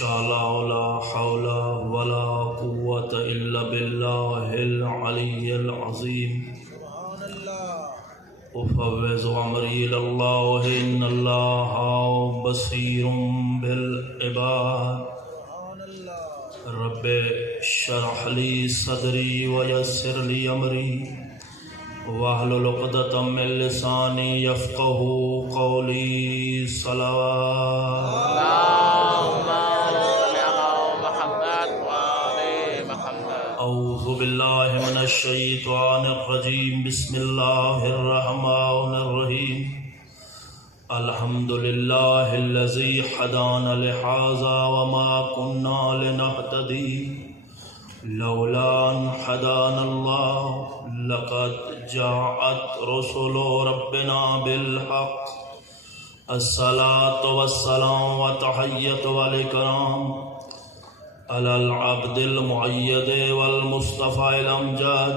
لا حول ولا قوة إلا بالله العلي العظيم أفوض أمري إلى الله إن الله بصير بالعباد رب اشرح لي صدري ويسر لي أمري واحلل عقدة من لساني يفقهوا قولي صلوات أعوذ بالله من الشيطان الرجيم بسم الله الرحمن الرحيم الحمد لله الذي هدانا لهذا وما كنا لنهتدي لولا أن هدانا الله لقد جاءت رسل ربنا بالحق الصلاة والسلام وتحية والإكرام على العبد المؤيد والمصطفى الأمجد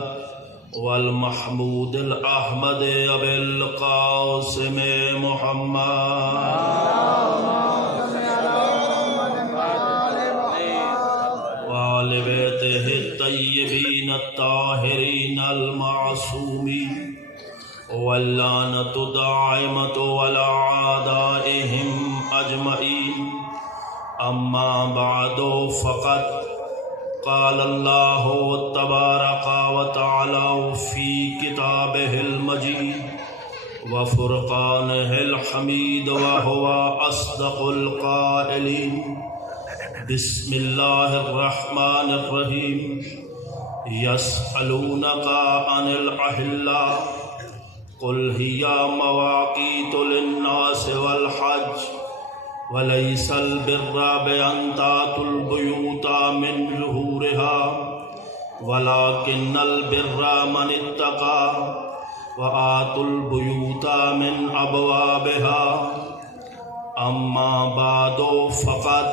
والمحمود الأحمد أبي القاسم محمد وآل بيته الطيبين الطاهرين المعصومين واللعنة دائمة على أعدائهم أجمعين أما بعد فقد قال الله تبارك وتعالى في كتابه المجيد وفرقانه الحميد وهو أصدق القائلين بسم الله الرحمن الرحيم يسألونك عن الأهلة قل هي مواقيت للناس والحج وليس البر بأن تأتوا البيوت من ظهورها ولكن البر من اتقى وآتوا البيوت من أبوابها أما بعد فقد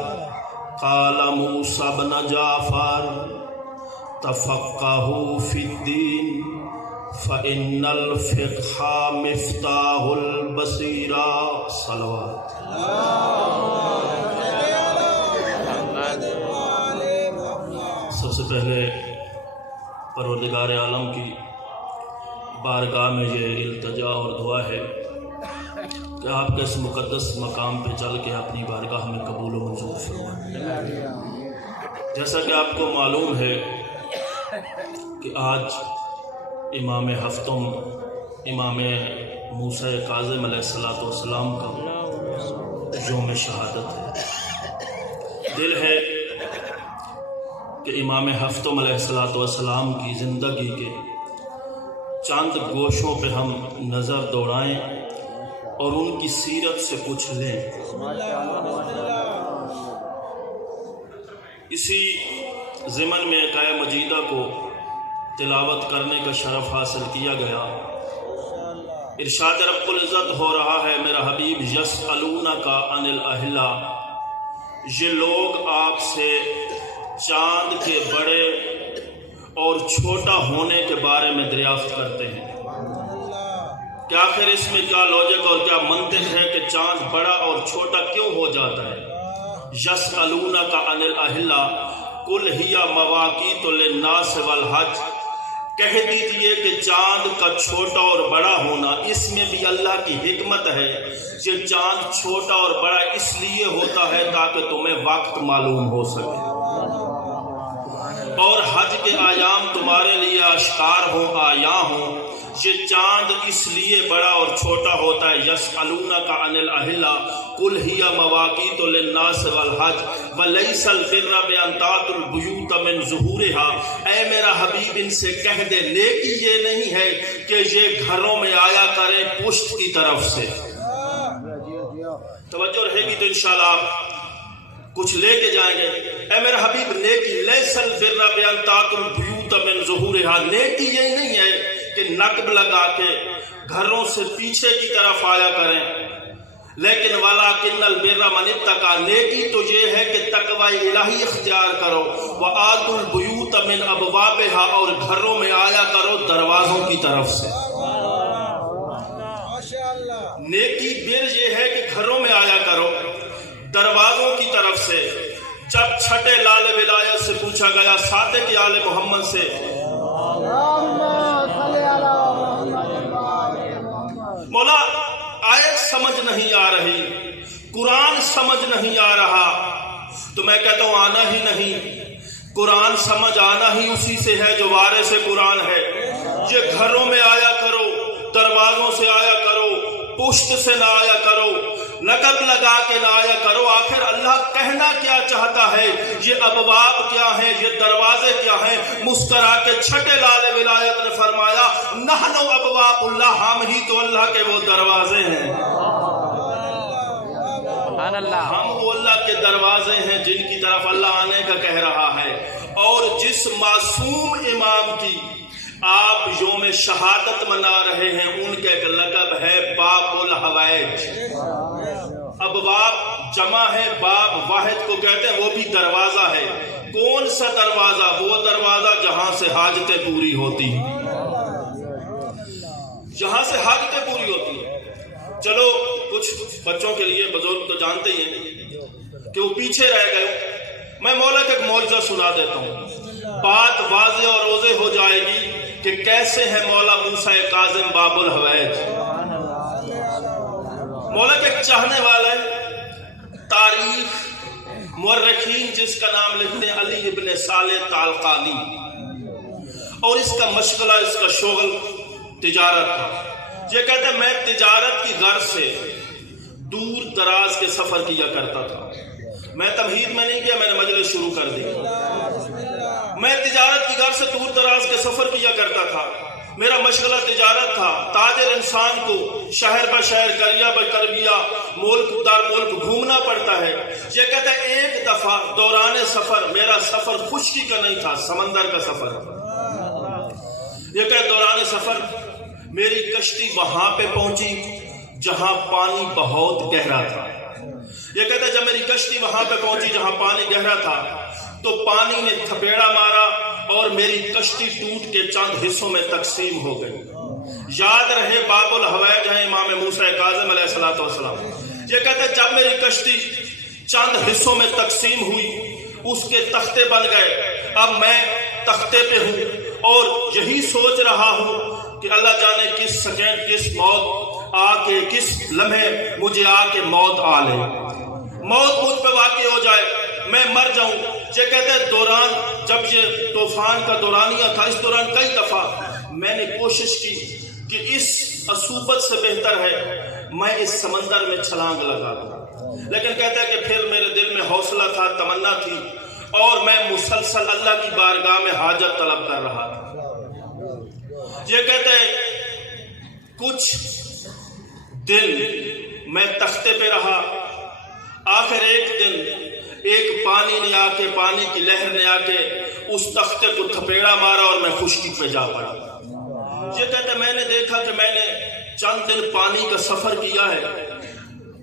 قال موسى بن جعفر تفقهوا في الدين فإن الفقه مفتاح البصيرة صلوات سب سے پہلے پروردگار عالم کی بارگاہ میں یہ التجا اور دعا ہے کہ آپ کے اس مقدس مقام پہ چل کے اپنی بارگاہ میں قبول و منظور فرمائیں۔ جیسا کہ آپ کو معلوم ہے کہ آج امام ہفتم امام موسیٰ کاظم علیہ السلام کا یوم شہادت ہے۔ دل ہے کہ امام ہفتم علیہ السلام کی زندگی کے چند گوشوں پہ ہم نظر دوڑائیں اور ان کی سیرت سے کچھ لیں۔ اسی ضمن میں آیہ مجیدہ کو تلاوت کرنے کا شرف حاصل کیا گیا۔ ارشاد رب العزت ہو رہا ہے میرا حبیب یسألونک عن الأہلہ، یہ لوگ آپ سے چاند کے بڑے اور چھوٹا ہونے کے بارے میں دریافت کرتے ہیں کہ آخر اس میں کیا لوجک اور کیا منطق ہے کہ چاند بڑا اور چھوٹا کیوں ہو جاتا ہے۔ یسألونک عن الأہلہ قل ہی مواقیت للناس والحج، کہہ دیجئے کہ چاند کا چھوٹا اور بڑا ہونا اس میں بھی اللہ کی حکمت ہے۔ یہ چاند چھوٹا اور بڑا اس لیے ہوتا ہے تاکہ تمہیں وقت معلوم ہو سکے اور حج کے ایام تمہارے لیے آشکار ہوں آیا ہوں۔ یہ چاند اس لیے بڑا اور چھوٹا ہوتا ہے۔ یسألونک عن الأہلہ قل ہی مواقیت للناس والحج ولیس البر بأن تأتوا البیوت من ظہورها، اے میرا حبیب ان سے کہہ دے نیکی یہ نہیں ہے کہ یہ گھروں میں آیا کریں پشت کی طرف سے۔ توجہ رہے گی تو انشاءاللہ آپ کچھ لے کے جائیں گے۔ اے میرا حبیب نیکی لیس البر بأن تأتوا البیوت من ظہورها، نیکی یہ نہیں ہے کہ نقب لگا کے گھروں سے پیچھے کی طرف آیا کریں، لیکن وَلَٰكِنَّ الْبِرَّ مَنِ اتَّقَىٰ، نیکی تو یہ ہے کہ تقوی الہی اختیار کرو۔ وَآتُوا الْبُيُوتَ مِنْ أَبْوَابِهَا، اور گھروں میں آیا کرو دروازوں کی طرف سے۔ نیکی بر یہ ہے کہ گھروں میں آیا کرو دروازوں کی طرف سے۔ جب چھٹے لال ولایت سے پوچھا گیا صادق آل محمد سے، مولا آیت سمجھ نہیں آ رہی، قرآن سمجھ نہیں آ رہا، تو میں کہتا ہوں آنا ہی نہیں، قرآن سمجھ آنا ہی اسی سے ہے جو وارث قرآن ہے۔ یہ گھروں میں آیا کرو، دروازوں سے آیا کرو، پشت سے نہ آیا کرو، لقب لگا کے نہ آیا کرو۔ آخر اللہ کہنا کیا چاہتا ہے؟ یہ ابواب کیا ہیں، یہ دروازے کیا ہیں؟ مسکرا کے چھٹے لال ولایت نے فرمایا نحن ابواب اللہ، ہم ہی تو اللہ کے وہ دروازے ہیں، ہم وہ اللہ کے دروازے ہیں جن کی طرف اللہ آنے کا کہہ رہا ہے۔ اور جس معصوم امام کی آپ یوم شہادت منا رہے ہیں، ان کا ایک لقب ہے باب الحوائج۔ ابواب جمع ہے، باب واحد کو کہتے ہیں، وہ بھی دروازہ ہے۔ کون سا دروازہ؟ وہ دروازہ جہاں سے حاجتیں پوری ہوتی ہیں، جہاں سے حاجتیں پوری ہوتی ہیں۔ چلو کچھ بچوں کے لیے، بزرگ تو جانتے ہی ہیں کہ وہ پیچھے رہ گئے، میں مولا کا ایک معجزہ سنا دیتا ہوں، بات واضح اور روزے ہو جائے گی کہ کیسے ہے مولا موسیٰ کاظم باب الحوائج۔ مولا کے ایک چاہنے والے تاریخ مورخین جس کا نام لکھتے ہیں علی ابن صالح طالقانی، اور اس کا مشغلہ، اس کا شغل تجارت تھا۔ یہ کہتے ہیں میں تجارت کی غرض سے دور دراز کے سفر کیا کرتا تھا۔ میں تمہید میں نہیں کیا، میں نے مجلس شروع کر دی۔ میں تجارت کی غرض سے دور دراز کے سفر کیا کرتا تھا، میرا مشغلہ تجارت تھا۔ تاجر انسان کو شہر بہ شہر، قریہ بہ قریہ، ملک در ملک گھومنا پڑتا ہے۔ یہ کہتا ہے ایک دفعہ دوران سفر، میرا سفر خشکی کا نہیں تھا، سمندر کا سفر۔ یہ کہتا دوران سفر میری کشتی وہاں پہ پہنچی جہاں پانی بہت گہرا تھا۔ یہ کہتا ہے جب میری کشتی وہاں پہ پہنچی جہاں پانی گہرا تھا تو پانی نے تھپیڑا مارا اور میری کشتی ٹوٹ کے چند حصوں میں تقسیم ہو گئی۔ یاد رہے باب الحوائج ہیں امام موسیٰ کاظم علیہ السلام۔ یہ کہتا ہے جب میری کشتی چند حصوں میں تقسیم ہوئی، اس کے تختے بن گئے، اب میں تختے پہ ہوں اور یہی سوچ رہا ہوں کہ اللہ جانے کس سیکنڈ، کس موت آ کے، کس لمحے مجھے آ کے موت آ لے، موت مجھ پہ واقع ہو جائے، میں مر جاؤں۔ یہ کہتے ہیں دوران جب یہ طوفان کا دورانیہ تھا، اس دوران کئی دفعہ میں نے کوشش کی کہ اس عصوبت سے بہتر ہے میں اس سمندر میں چھلانگ لگا دوں، لیکن کہتے ہیں کہ پھر میرے دل میں حوصلہ تھا، تمنا تھی، اور میں مسلسل اللہ کی بارگاہ میں حاجت طلب کر رہا تھا۔ یہ کہتے ہیں کچھ دن میں تختے پہ رہا، آخر ایک دن ایک پانی نے آ کے، پانی کی لہر نے آ کے اس تختے کو تھپیڑا مارا اور میں خشکی پہ جا پڑا۔ یہ کہتے ہیں میں نے دیکھا کہ میں نے چند دن پانی کا سفر کیا ہے،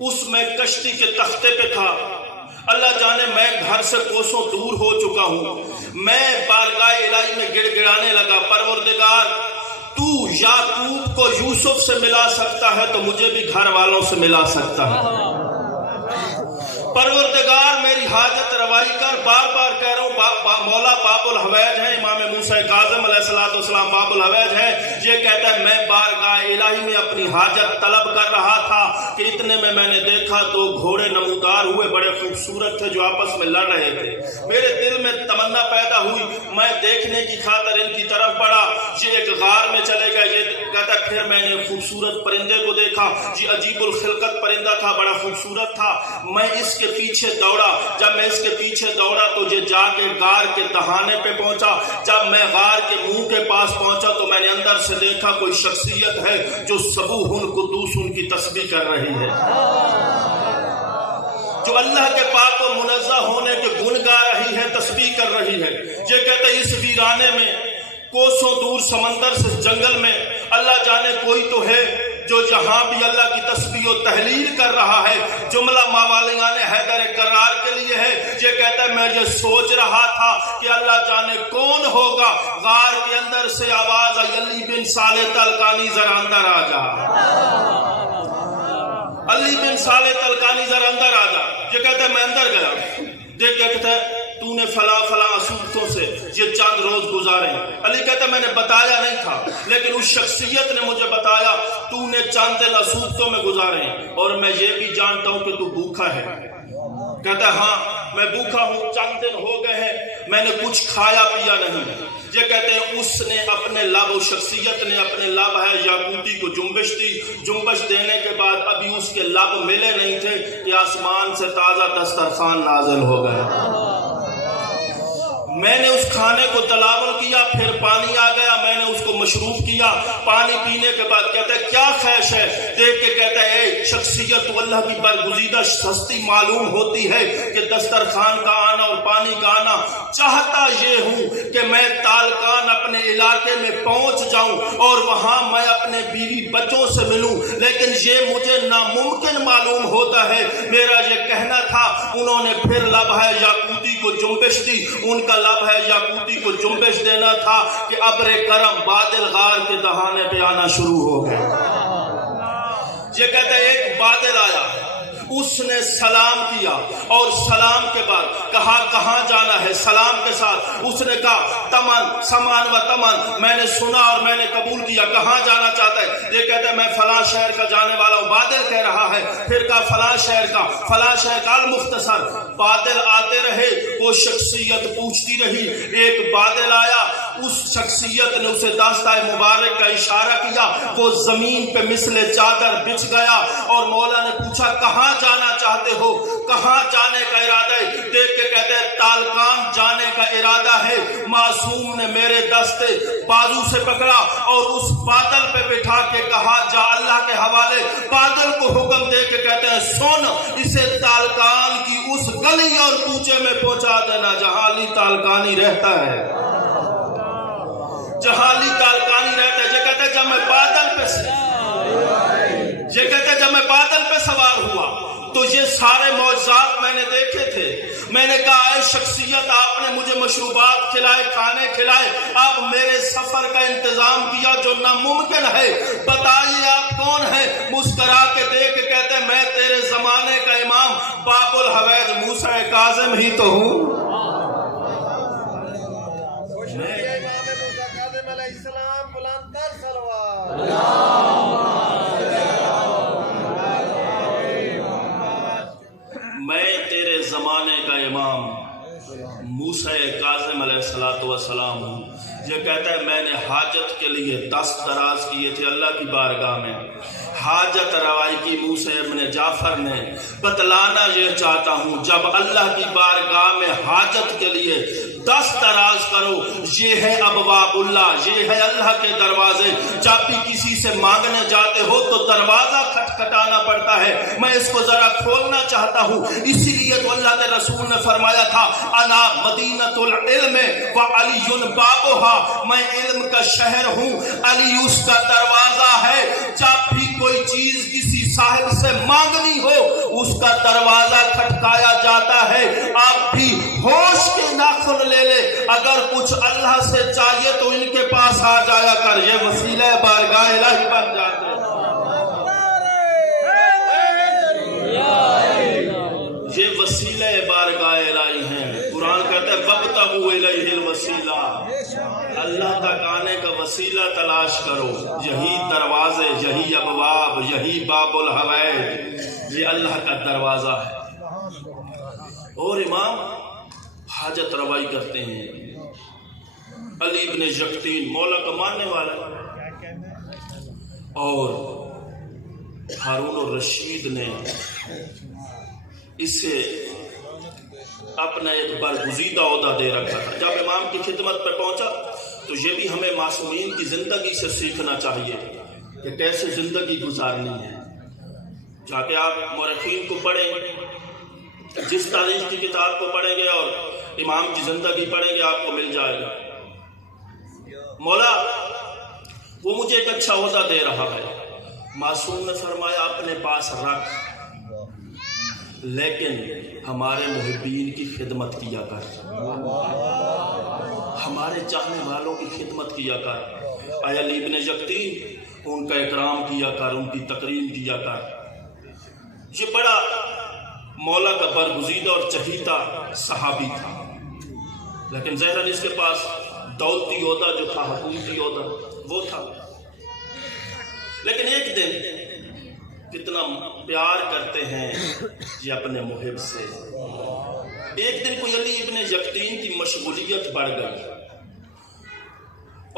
اس میں کشتی کے تختے پہ تھا، اللہ جانے میں گھر سے کوسوں دور ہو چکا ہوں۔ میں بارگاہ الہی میں گڑ گڑانے لگا، پروردگار تو یعقوب کو یوسف سے ملا سکتا ہے تو مجھے بھی گھر والوں سے ملا سکتا ہے، پروردگار میری حاجت روائی کر۔ بار بار کہہ رہا ہوں مولا باب الحوائج ہے، امام موسیٰ کاظم علیہ السلام باب الحوائج ہے۔ یہ کہتا ہے میں بارگاہ الہی میں اپنی حاجت طلب کر رہا تھا کہ اتنے میں نے دیکھا دو گھوڑے نمودار ہوئے، بڑے خوبصورت تھے، جو آپس میں لڑ رہے تھے۔ میرے دل میں تمنا پیدا ہوئی، میں دیکھنے کی خاطر ان کی طرف بڑھا۔ یہ ایک غار میں چلے گئے۔ یہ کہتا ہے پھر میں نے خوبصورت پرندے کو دیکھا، یہ عجیب الخلقت پرندہ تھا، بڑا خوبصورت تھا۔ میں اس کے پیچھے دوڑا، جب میں اس کے پیچھے دوڑا تو یہ جا کے غار کے دہانے پہ پہنچا۔ جب میں غار کے منہ کے پاس پہنچا تو میں نے اندر سے دیکھا کوئی شخصیت ہے جو سبوح قدوس کی تسبیح کر رہی ہے، جو اللہ کے پاک و منزہ ہونے کے گن گا رہی ہے، تسبیح کر رہی ہے۔ یہ کہتے ہیں اس ویرانے میں، کوسوں دور سمندر سے جنگل میں، اللہ جانے کوئی تو ہے جو یہاں بھی اللہ کی تسبیح و تحلیل کر رہا ہے۔ جملہ ماوالیان حیدر کرار کے لیے ہے۔ یہ کہتا ہے میں یہ سوچ رہا تھا کہ اللہ جانے کون ہوگا۔ غار کے اندر سے آواز آئی، علی بن صالح طالقانی ذرا اندر آ جا، علی بن صالح طالقانی ذرا اندر آ جا۔ یہ کہتا ہے میں اندر گیا، دیکھ کے کہتا ہے تو نے فلاں فلاں اصولتوں سے یہ چند روز گزارے. علی کہتا ہے میں نے بتایا نہیں تھا لیکن اس شخصیت نے مجھے بتایا تو نے چند دن اصولتوں میں گزارے اور میں یہ بھی جانتا ہوں کہ تو بھوکا ہے. کہتا ہے ہاں میں بھوکا ہوں, چند دن ہو گئے ہیں میں نے کچھ کھایا پیا نہیں. یہ کہتے ہیں اس نے اپنے لب, اس شخصیت نے اپنے لب ہے یاقوتی کو جنبش دی. جنبش دینے کے بعد ابھی اس کے لب ملے نہیں تھے کہ آسمان سے تازہ دسترخوان نازل ہو گیا. میں نے اس کھانے کو تناول کیا, پھر پانی آ گیا, میں نے اس کو مشروب کیا. پانی پینے کے بعد کہتا ہے کیا خواہش ہے, دیکھ کے کہتا ہے اے شخصیت تو اللہ کی برگزیدہ ہستی معلوم ہوتی ہے کہ دسترخوان کا آنا اور پانی کا آنا. چاہتا یہ ہوں کہ میں تالکان اپنے علاقے میں پہنچ جاؤں اور وہاں میں اپنے بیوی بچوں سے ملوں, لیکن یہ مجھے ناممکن معلوم ہوتا ہے. میرا یہ کہنا تھا. انہوں نے پھر لب ہے یاقوتی کو جنبش دی. ان کا لب ہے یاقوتی کو جنبش دینا تھا کہ ابر کرم بادل غار کے دہانے پہ آنا شروع ہو گئے. یہ کہتا ہے ایک بادل آیا, اس نے سلام کیا اور سلام کے بعد کہا کہاں جانا ہے. سلام کے ساتھ اس نے کہا تمن سمان و تمن, میں نے سنا اور میں نے قبول کیا. کہاں جانا چاہتا ہے؟ یہ کہتا ہے میں فلاں شہر کا جانے والا ہوں. بادل کہہ رہا ہے. پھر کہا فلاں شہر کا, فلاں شہر کا. المختصر بادل آتے رہے, وہ شخصیت پوچھتی رہی. ایک بادل آیا, اس شخصیت نے اسے داستہ مبارک کا اشارہ کیا. وہ زمین پہ مثل چادر بچھ گیا اور مولا نے پوچھا کہاں جانا چاہتے ہو, کہاں جانے کا ارادہ ہے؟ دیکھ کے کہتے ہیں تالکان جانے کا ارادہ ہے. معصوم نے میرے دستے بازو سے پکڑا اور اس بادل پہ بٹھا کے کہا جا اللہ کے حوالے. بادل کو حکم دے کے کہتے ہیں سن, اسے تالکان کی اس گلی اور کوچے میں پہنچا دینا جہاں علی تالکانی رہتا ہے, جہاں علی تالکانی رہتا ہے. یہ کہتے ہیں جب میں بادل پہ سوار ہوا تو یہ سارے معجزات میں نے دیکھے تھے. میں نے کہا اے شخصیت آپ نے مجھے مشروبات کھلائے, کھانے کھلائے, آپ میرے سفر کا انتظام کیا جو ناممکن ہے. بتائیے آپ کون ہیں؟ مسکرا کے دیکھ کے کہتے ہیں میں تیرے زمانے کا امام باب الحویج موسیٰ کاظم ہی تو ہوں. میں تیرے زمانے کا امام موسیٰ کاظم علیہ السلام ہوں. یہ کہتا ہے میں نے حاجت کے لیے دست دراز کیے تھے اللہ کی بارگاہ میں. حاجت روائی کی موسیٰ ابن جعفر نے. بتلانا یہ چاہتا ہوں جب اللہ کی بارگاہ میں حاجت کے لیے دست دراز کرو, یہ ہے ابواب اللہ, یہ ہے اللہ کے دروازے. جب بھی کسی سے مانگنے جاتے ہو تو دروازہ کھٹکھٹانا پڑتا ہے. میں اس کو ذرا کھولنا چاہتا ہوں. اسی لیے تو اللہ کے رسول نے فرمایا تھا انا مدینۃ العلم وعلی بابها, میں علم کا شہر ہوں, علی اس کا دروازہ ہے. جب بھی کوئی چیز کسی صاحب سے مانگنی ہو اس کا دروازہ کھٹکایا جاتا ہے. آپ بھی ہوش کے ناخن لے لے, اگر کچھ اللہ سے چاہیے تو ان کے پاس آ جایا کر, یہ وسیلہ بارگاہ الہی بن جاتے ہیں. یہ وسیلہ بارگاہ الہی ہیں. قرآن کہتا ہے وابتغوا الیہ الوسیلہ, اللہ تک آنے کا وسیلہ تلاش کرو. یہی دروازے, یہی ابواب, یہی باب الحویج, یہ اللہ کا دروازہ ہے. اور امام حاجت روائی کرتے ہیں. علی بن یقطین مولا کا ماننے والا ہے, اور ہارون الرشید نے اسے اپنا ایک برگزیدہ عہدہ دے رکھا تھا. جب امام کی خدمت پہ پہنچا تو یہ بھی ہمیں معصومین کی زندگی سے سیکھنا چاہیے کہ کیسے زندگی گزارنی ہے. جا کے آپ مورخین کو پڑھیں, جس تاریخ کی کتاب کو پڑھیں گے اور امام کی زندگی پڑھیں گے آپ کو مل جائے گا. مولا وہ مجھے ایک اچھا عہدہ دے رہا ہے. معصوم نے فرمایا اپنے پاس رکھ, لیکن ہمارے محبین کی خدمت کیا کر, ہمارے چاہنے والوں کی خدمت کیا کر. اے علی بن یقطین ان کا اکرام کیا کر, ان کی تکریم کیا کر. یہ بڑا مولا کا برگزیدہ اور چہیتا صحابی تھا، لیکن ظاہراً اس کے پاس دولتی عہدہ جو تھا، حکومتی عہدہ وہ تھا۔ لیکن ایک دن کتنا پیار کرتے ہیں یہ اپنے محب سے، ایک دن کوئی علی ابن یقطین کی مشغولیت بڑھ گئی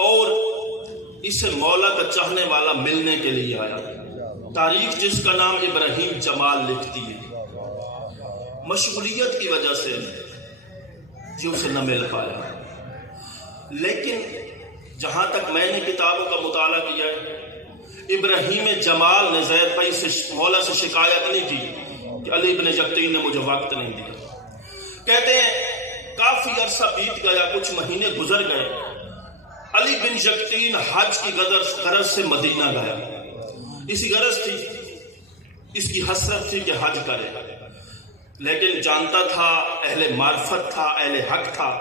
اور اسے مولا کا چاہنے والا ملنے کے لیے آیا۔ تاریخ جس کا نام ابراہیم جمال لکھتی ہے، مشغولیت کی وجہ سے جو اسے نہ مل پایا، لیکن جہاں تک میں نے کتابوں کا مطالعہ کیا ہے، ابراہیم جمال نے زید بھائی سے مولا سے شکایت نہیں کی کہ علی بن یقطین نے مجھے وقت نہیں دیا۔ کہتے ہیں کافی عرصہ بیت گیا، کچھ مہینے گزر گئے، علی بن یقطین حج کی غرض سے مدینہ گیا۔ اسی غرض تھی، اس کی حسرت تھی کہ حج کرے، لیکن جانتا تھا، اہل معرفت تھا، اہل حق تھا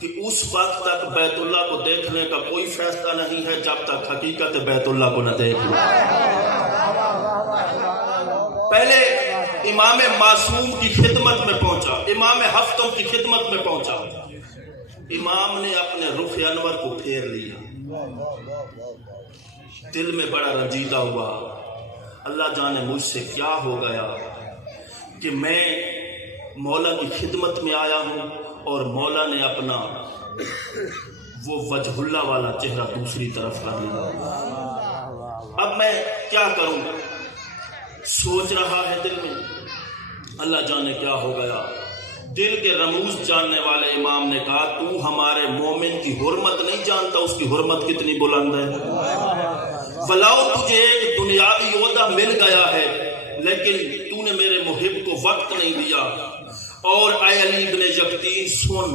کہ اس وقت تک بیت اللہ کو دیکھنے کا کوئی فیصلہ نہیں ہے جب تک حقیقت بیت اللہ کو نہ دیکھ لو۔ پہلے امام معصوم کی خدمت میں پہنچا، امام ہفتم کی خدمت میں پہنچا، امام نے اپنے رخ انور کو پھیر لیا، دل میں بڑا رنجیدہ ہوا، اللہ جانے مجھ سے کیا ہو گیا کہ میں مولا کی خدمت میں آیا ہوں اور مولا نے اپنا وہ وجہ اللہ والا چہرہ دوسری طرف کر لیا، اب میں کیا کروں؟ سوچ رہا ہے دل میں، اللہ جانے کیا ہو گیا۔ دل کے رموز جاننے والے امام نے کہا تو ہمارے مومن کی حرمت نہیں جانتا، اس کی حرمت کتنی بلند ہے۔ ولاؤ تجھے ایک دنیاوی عہدہ مل گیا ہے، لیکن تو نے میرے محب کو وقت نہیں دیا، اور اے علی ابن یقطین سن،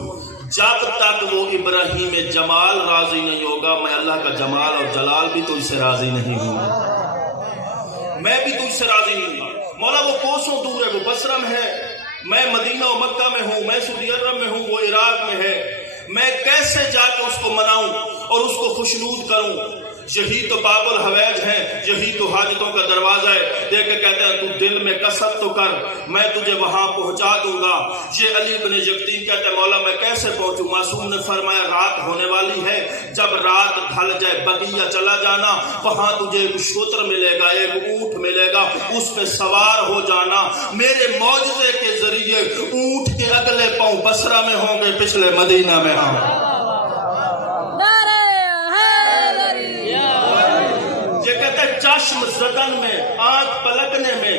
جب تک وہ ابراہیم جمال راضی نہیں ہوگا میں اللہ کا جمال اور جلال بھی تو اس سے راضی نہیں ہوں، میں بھی تو اس سے راضی نہیں ہوں۔ مولا وہ کوسوں دور ہے، وہ بصرہ میں ہے، میں مدینہ و مکہ میں ہوں، میں سعودی عرب میں ہوں، وہ عراق میں ہے، میں کیسے جا کے اس کو مناؤں اور اس کو خوشنود کروں؟ یہی تو باب الحویج ہے، یہی تو حاجتوں کا دروازہ ہے۔ دیکھ کے کہتے ہیں تو دل میں قصد تو کر، میں تجھے وہاں پہنچا دوں گا۔ یہ علی بن یقطین کہتے ہیں مولا میں کیسے پہنچوں؟ معصوم نے فرمایا رات ہونے والی ہے، جب رات ڈھل جائے بقیہ چلا جانا، وہاں تجھے ایک شتر ملے گا، ایک اونٹ ملے گا، اس پہ سوار ہو جانا، میرے معجزے کے ذریعے اونٹ کے اگلے پاؤں بصرہ میں ہوں گے، پچھلے مدینہ میں ہوں۔ چشم زدن میں، آنکھ پلکنے میں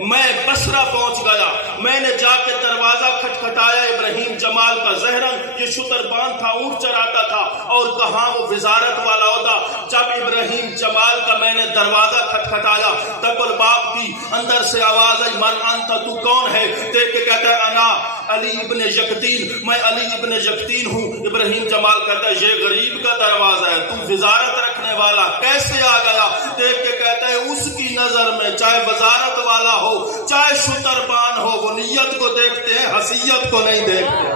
میں بصرہ پہنچ گیا، میں نے جا کے دروازہ کھٹکھٹایا ابراہیم جمال کا، ظاہراً یہ شتر باندھ تھا، اونٹ چراتا تھا، اور کہاں وہ وزارت والا عہدہ۔ جب ابراہیم جمال کا میں نے دروازہ کھٹکھٹایا، تب الباب کی اندر سے آواز آئی من انت، تو کون ہے؟ دیکھ کے کہتا ہے انا علی ابن یقطین، میں علی ابن یقطین ہوں۔ ابراہیم جمال کہتا ہے یہ غریب کا دروازہ ہے، تو وزارت رکھنے والا کیسے آ گیا؟ دیکھ کے کہتا ہے اس کی نظر میں چاہے وزارت والا ہو چاہے شتربان ہو، وہ نیت کو دیکھتے ہیں، حیثیت کو نہیں دیکھتے،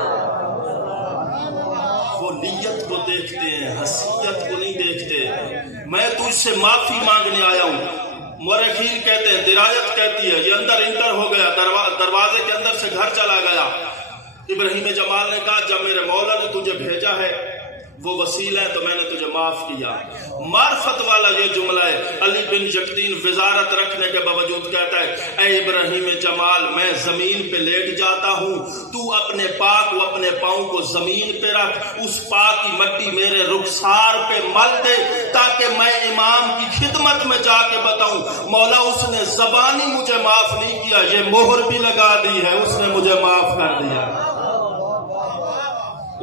وہ نیت کو دیکھتے ہیں، حیثیت کو نہیں دیکھتے۔ میں تجھ سے معافی مانگنے آیا ہوں۔ مورخین کہتے ہیں، درایت کہتی ہے یہ اندر انٹر ہو گیا، دروازے کے اندر سے گھر چلا گیا۔ ابراہیم جمال نے کہا جب میرے مولا نے تجھے بھیجا ہے وہ وسیلہ ہے تو میں نے تجھے معاف کیا۔ معرفت والا یہ جملہ ہے۔ علی بن یقطین وزارت رکھنے کے باوجود کہتا ہے اے ابراہیم جمال میں زمین پہ لیٹ جاتا ہوں، تو اپنے پاک و اپنے پاؤں کو زمین پہ رکھ، اس پاک کی مٹی میرے رخسار پہ مل دے تاکہ میں امام کی خدمت میں جا کے بتاؤں مولا اس نے زبانی مجھے معاف نہیں کیا، یہ مہر بھی لگا دی ہے، اس نے مجھے معاف کر دیا،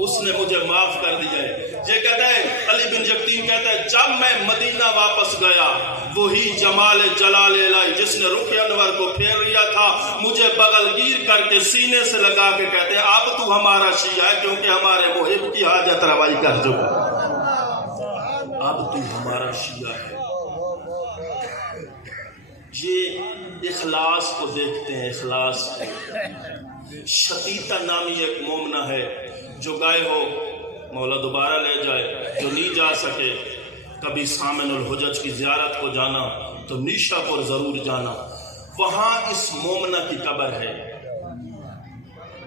اس نے مجھے معاف کر دیا ہے۔ یہ کہتا ہے علی بن یقطین کہتا ہے جب میں مدینہ واپس گیا وہی جمال جلال الہی جس نے رخ انور کو پھیر لیا تھا مجھے بغل گیر کر کے سینے سے لگا کے کہتے ہیں اب تو ہمارا شیعہ ہے کیونکہ ہمارے محب کی حاجت روائی کر چکا، اب تو ہمارا شیعہ ہے۔ یہ اخلاص کو دیکھتے ہیں، اخلاص۔ شتیتا نامی ایک مومنہ ہے جو گئے ہو مولا دوبارہ لے جائے، جو نہیں جا سکے کبھی سامن الحجج کی زیارت کو جانا تو نیشا پور ضرور جانا، وہاں اس مومنہ کی قبر ہے۔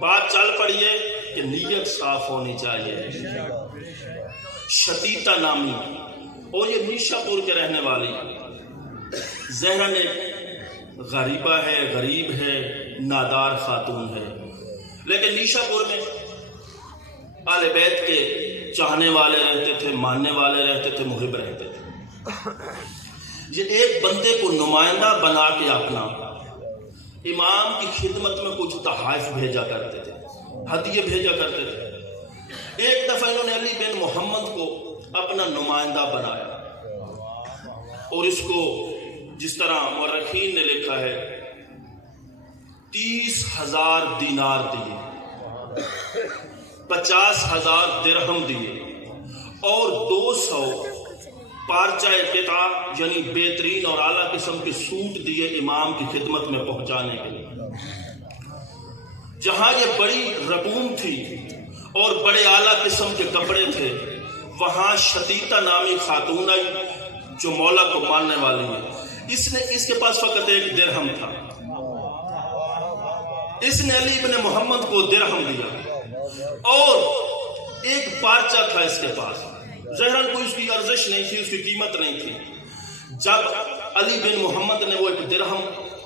بات چل پڑی ہے کہ نیت صاف ہونی چاہیے۔ شتیتا نامی اور یہ نیشا پور کے رہنے والی زہرا ایک غریبہ ہے، غریب ہے، نادار خاتون ہے، لیکن نیشا پور میں اہل بیت کے چاہنے والے رہتے تھے، ماننے والے رہتے تھے، محب رہتے تھے۔ یہ ایک بندے کو نمائندہ بنا کے اپنا امام کی خدمت میں کچھ تحائف بھیجا کرتے تھے، ہدیے بھیجا کرتے تھے۔ ایک دفعہ انہوں نے علی بن محمد کو اپنا نمائندہ بنایا اور اس کو جس طرح مورخین نے لکھا ہے 30,000 دینار دیے، 50,000 درہم دیے اور 200 پارچہ قطع یعنی بہترین اور اعلیٰ قسم کے سوٹ دیے امام کی خدمت میں پہنچانے کے لیے۔ جہاں یہ بڑی رقوم تھی اور بڑے اعلیٰ قسم کے کپڑے تھے، وہاں شتیتا نامی خاتون آئی جو مولا کو ماننے والی ہے۔ اس کے پاس فقط ایک درہم تھا۔ اس نے علی بن محمد کو درہم دیا اور ایک پارچہ تھا اس کے پاس۔ ظاہراً کوئی اس کی ارزش نہیں تھی، اس کی قیمت نہیں تھی۔ جب علی بن محمد نے وہ ایک درہم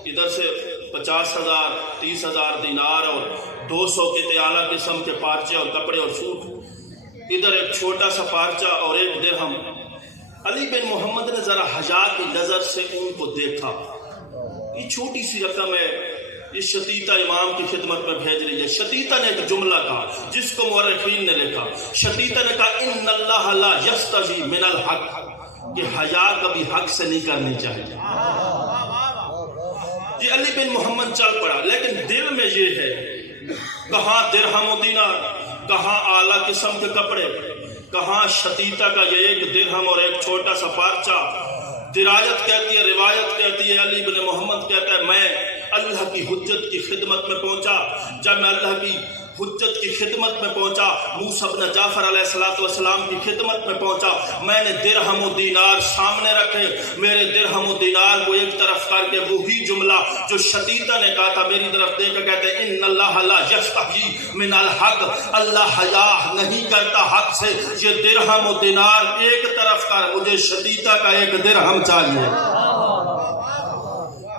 ادھر سے 50,000 30,000 دینار اور 200 کے اعلیٰ قسم کے پارچے اور کپڑے اور سوٹ، ادھر ایک چھوٹا سا پارچہ اور ایک درہم، علی بن محمد نے ذرا حیا کی نظر سے ان کو دیکھا۔ یہ چھوٹی سی رقم ہے، یہ شتیتا امام کی خدمت میں بھیج رہی ہے۔ شتیتا نے ایک جملہ کہا جس کو مورخین نے لکھا، شتیتا نے کہا ان اللہ لا یستحی من الحق، کہ حیا کبھی حق سے نہیں کرنی چاہیے۔ یہ علی بن محمد چل پڑا، لیکن دل میں یہ ہے کہاں درہم و دینار، کہاں اعلیٰ قسم کے کپڑے، کہاں شتیتا کا یہ ایک درہم اور ایک چھوٹا سا پارچہ۔ درایت کہتی ہے، روایت کہتی ہے، علی بن محمد کہتا ہے میں اللہ کی حجت کی خدمت میں پہنچا۔ جب میں اللہ کی حجت کی خدمت میں پہنچا، موسیٰ بن جعفر علیہ السلام کی خدمت میں پہنچا، میں نے درہم و دینار سامنے رکھے، میرے درہم و دینار کو ایک طرف کر کے وہی جملہ جو شتیتا نے کہا تھا میری طرف دیکھ کے کہتے ہیں ان اللہ لا یستحی من الحق، اللہ حیا نہیں کرتا حق سے۔ یہ درہم و دینار ایک طرف کر، مجھے شتیتا کا ایک درہم چاہیے،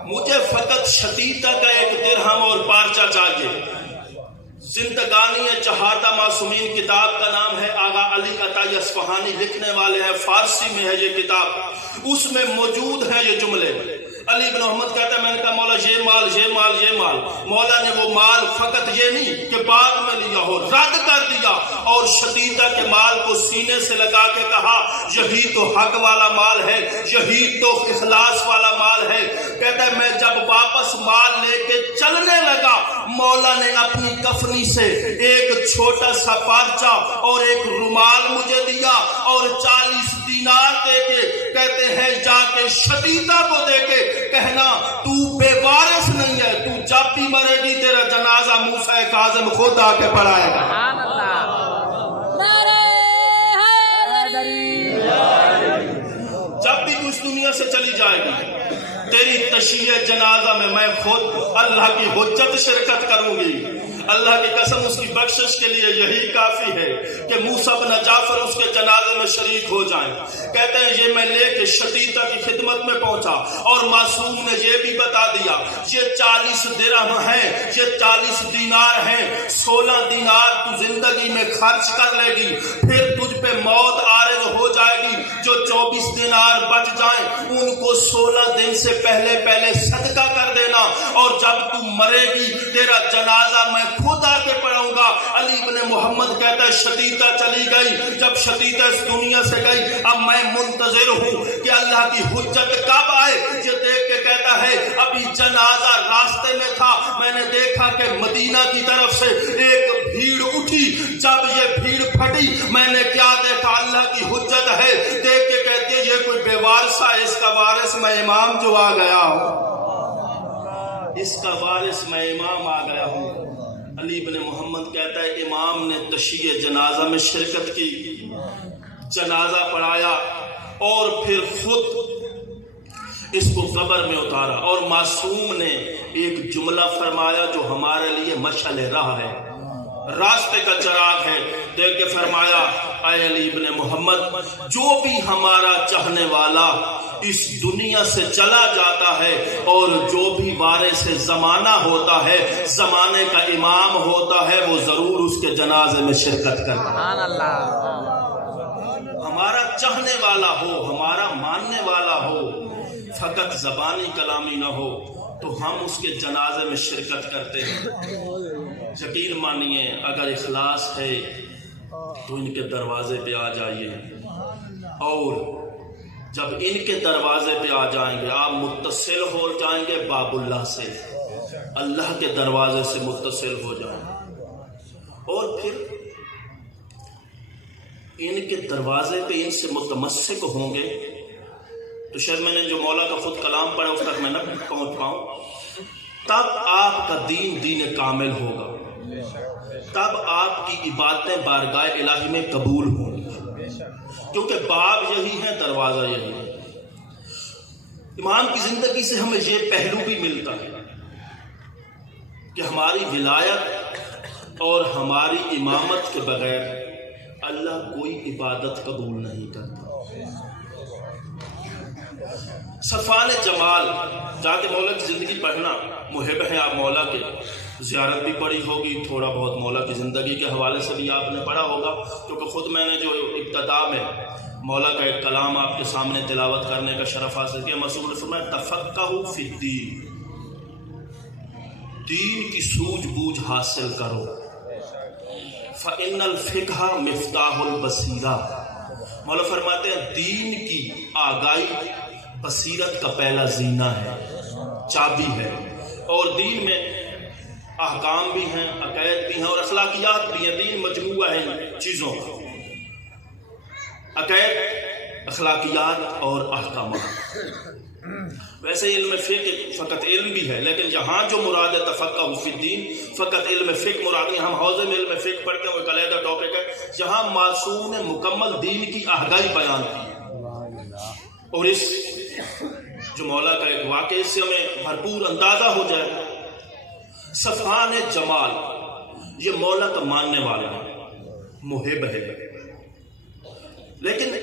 مجھے فقط شتیتا کا ایک درہم اور پارچہ چاہیے۔ زندگانی چہارتا معصومین کتاب کا نام ہے، آغا علی عطائی اصفہانی لکھنے والے ہیں، فارسی میں ہے یہ کتاب، اس میں موجود ہیں یہ جملے۔ علی بن محمد کہتا ہے میں نے کہا مولا یہ مال یہ مال یہ مال، مولا نے وہ مال فقط یہ نہیں کہ بعد میں لیا ہو، رد کر دیا اور شتیتا کے مال کو سینے سے لگا کے کہا یہی تو حق والا مال ہے، یہی تو اخلاص والا مال ہے۔ کہتا ہے میں جب واپس مال لے کے چلنے لگا، مولا نے اپنی کفنی سے ایک چھوٹا سا پارچہ اور ایک رومال مجھے دیا اور 40 دینار دے کے کہتے ہیں جا کے شتیتا کو دے کے کہنا تو بے وارث نہیں ہے، تو جب بھی مرے گی تیرا جنازہ موسیٰ کاظم خود آ کے پڑھائے گا۔ سبحان اللہ، نعرہ حیدری۔ جب بھی تو اس دنیا سے چلی جائے گی، تیری تشییع جنازہ میں خود اللہ کی حجت شرکت کروں گی۔ اللہ کی قسم اس کی بخشش کے لیے یہی کافی ہے کہ موسیٰ بن جعفر اس کے جنازے میں شریک ہو جائیں۔ کہتے ہیں یہ میں لے کے شتیتا کی خدمت میں پہنچا اور معصوم نے یہ بھی بتا دیا یہ 40 درہم ہیں، یہ 40 دینار ہیں، 16 دینار تو زندگی میں خرچ کر لے گی، پھر تجھ پہ موت عارض ہو جائے گی، جو 24 دینار بچ جائیں ان کو 16 دن سے پہلے صدقہ کر دینا، اور جب تو مرے گی تیرا جنازہ میں خود آ کے پڑھوں گا۔ علی بن محمد کہتا ہے شتیتا چلی گئی، جب شتیتا اس دنیا سے گئی اب میں منتظر ہوں کہ اللہ کی حجت کب آئے۔ یہ دیکھ کے کہتا ہے ابھی جنازہ راستے میں تھا، میں نے دیکھا کہ مدینہ کی طرف سے ایک بھیڑ اٹھی، جب یہ بھیڑ پھٹی میں نے کیا دیکھا، اللہ کی حجت ہے۔ دیکھ کے کہتے ہیں یہ کوئی بے وارثہ ہے، اس کا وارث میں امام جو آ گیا ہوں، اس کا وارث میں امام آ گیا ہوں۔ علی بن محمد کہتا ہے امام نے تشییع جنازہ میں شرکت کی، جنازہ پڑھایا اور پھر خود اس کو قبر میں اتارا، اور معصوم نے ایک جملہ فرمایا جو ہمارے لیے مشعل راہ ہے، راستے کا چراغ ہے، دیکھ کے فرمایا اے علی ابن محمد، جو بھی ہمارا چاہنے والا اس دنیا سے چلا جاتا ہے اور جو بھی وارث زمانہ ہوتا ہے، زمانے کا امام ہوتا ہے، وہ ضرور اس کے جنازے میں شرکت کرتا ہے۔ سبحان اللہ۔ ہمارا چاہنے والا ہو، ہمارا ماننے والا ہو، فقط زبانی کلامی نہ ہو تو ہم اس کے جنازے میں شرکت کرتے ہیں۔ یقین مانیے اگر اخلاص ہے تو ان کے دروازے پہ آ جائیے، اور جب ان کے دروازے پہ آ جائیں گے آپ متصل ہو جائیں گے باب اللہ سے، اللہ کے دروازے سے متصل ہو جائیں گے، اور پھر ان کے دروازے پہ ان سے متمسک ہوں گے تو شاید میں نے جو مولا کا خود کلام پڑھا اس تک میں نہ پہنچ پاؤں، تب آپ کا دین دین کامل ہوگا، تب آپ کی عبادتیں بارگاہ الہی میں قبول ہوں گی، کیونکہ باب یہی ہے، دروازہ یہی ہے۔ امام کی زندگی سے ہمیں یہ پہلو بھی ملتا ہے کہ ہماری ولایت اور ہماری امامت کے بغیر اللہ کوئی عبادت قبول نہیں کرتا۔ صفان جمال، جا کے مولا کی زندگی پڑھنا، محب ہیں آپ مولا کے، زیارت بھی پڑھی ہوگی، تھوڑا بہت مولا کی زندگی کے حوالے سے بھی آپ نے پڑھا ہوگا، کیونکہ خود میں نے جو ابتدا میں مولا کا ایک کلام آپ کے سامنے تلاوت کرنے کا شرف حاصل کیا، مسعود نے فرمایا تفقہوا فی الدین، دین کی سوجھ بوجھ حاصل کرو، فإن الفقہ مفتاح البصیرہ، مولا فرماتے ہیں دین کی آگاہی بصیرت کا پہلا زینہ ہے، چابی ہے، اور دین میں احکام بھی ہیں، عقائد بھی ہیں اور اخلاقیات بھی ہیں، دین مجموعہ ہے ان چیزوں کا، عقائد، اخلاقیات اور احکامات۔ ویسے علم فقہ فقط علم بھی ہے، لیکن یہاں جو مراد ہے تفقہ فی الدین، فقط علم فقہ مراد نہیں، ہم حوزے میں علم فقہ پڑھتے ہیں، وہ ایک علیحدہ ٹاپک ہے، یہاں معصوم نے مکمل دین کی آگاہی بیان کی ہے، اور اس جو مولا کا ایک واقعہ اس سے ہمیں بھرپور اندازہ ہو جائے۔ صفان جمال یہ مولا کا ماننے والا ہے، محب ہے، لیکن